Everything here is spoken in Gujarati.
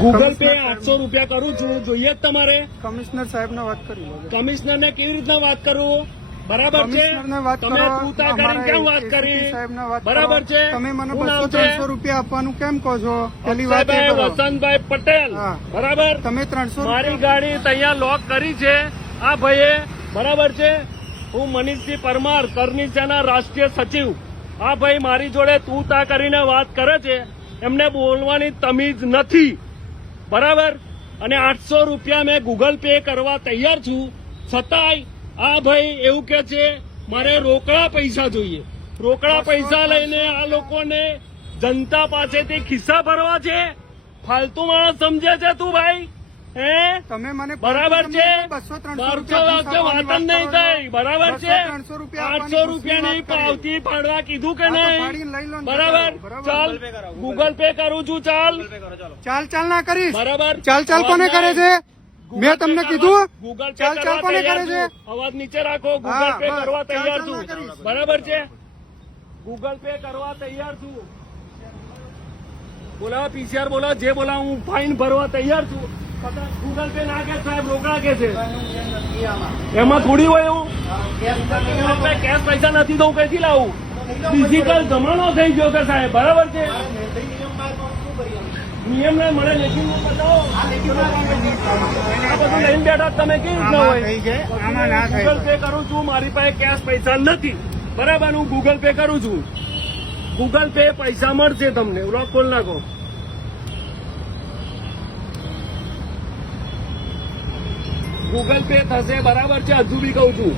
ગૂગલ પે આઠસો રૂપિયા કરું છું. જોઈએ તમારે. કમિશનર સાહેબને વાત કરી કમિશનર ને કેવી રીતના વાત કરું બરાબર છે? તમે પૂતા કરીને કેમ વાત કરી? બરાબર છે? તમે મને બસો ત્રણસો રૂપિયા આપવાનું કેમ કહો છો? પેલી વાત. વસંતભાઈ પટેલ. બરાબર? તમે ત્રણસો મારી ગાડી ત્યાં લોક કરી છે. આ ભાઈએ બરાબર છે? હું મનીષસિંહ પરમાર કરની સેના રાષ્ટ્રીય સચિવ. આ ભાઈ મારી જોડે તું તા કરીને વાત કરે છે. એમને બોલવાની તમીજ નથી. બરાબર? અને આઠસો રૂપિયા મેં ગૂગલ પે કરવા તૈયાર છું. છતાંય આ ભાઈ એવું કે છે મારે રોકડા પૈસા જોઈએ. રોકડા પૈસા લઈને આ લોકોને જનતા પાસેથી ખિસ્સા ભરવા છે? ફાલતુ માણસ સમજે છે તું ભાઈ? હે? તમે મને બરાબર છે? બસો ત્રણસો બસો રૂપિયા વાત જ નહીં થઈ બરાબર છે? આઠસો રૂપિયા ની પાવતી પાડવા કીધું કે નહીં? ફાડીને લઈ લો ને બરાબર. બરાબર. ચાલ ગૂગલ પે કરું છું ચાલ. ચાલ. ચાલ ના કરીશ. બરાબર. ચાલ ચાલ કોને કરે છે? મેં તમને કરવા- કીધું? ગૂગલ ચાલ ચાલ કોને તૈયાર કરે છે. અવાજ નીચે રાખો. ગૂગલ પે કરવા તૈયાર છું. બરાબર છે? ગૂગલ પે કરવા તૈયાર છું. બોલા પીસીઆર બોલા જે બોલા હું ફાઇન ભરવા તૈયાર છું. ગૂગલ પે ના કે સાહેબ રોકડા કે છે? એમાં થોડી હોય એવું? કેશ પૈસા નથી તો હું કઈથી લાવું? ફિઝિકલ ધમાણો થઈ ગયો છે સાહેબ બરાબર છે? નિયમ ને મને લેખિત બતાવો. આ બધું લઈને બેઠા તમે કેવી રીતના હોય. ગૂગલ પે કરું છું મારી પાસે કેશ પૈસા નથી. બરાબર હું ગૂગલ પે કરું છું. ગૂગલ પે પૈસા મળશે તમને લોક ખોલ નાખો ગૂગલ પે થશે બરાબર છે? હજુ બી કહું છું.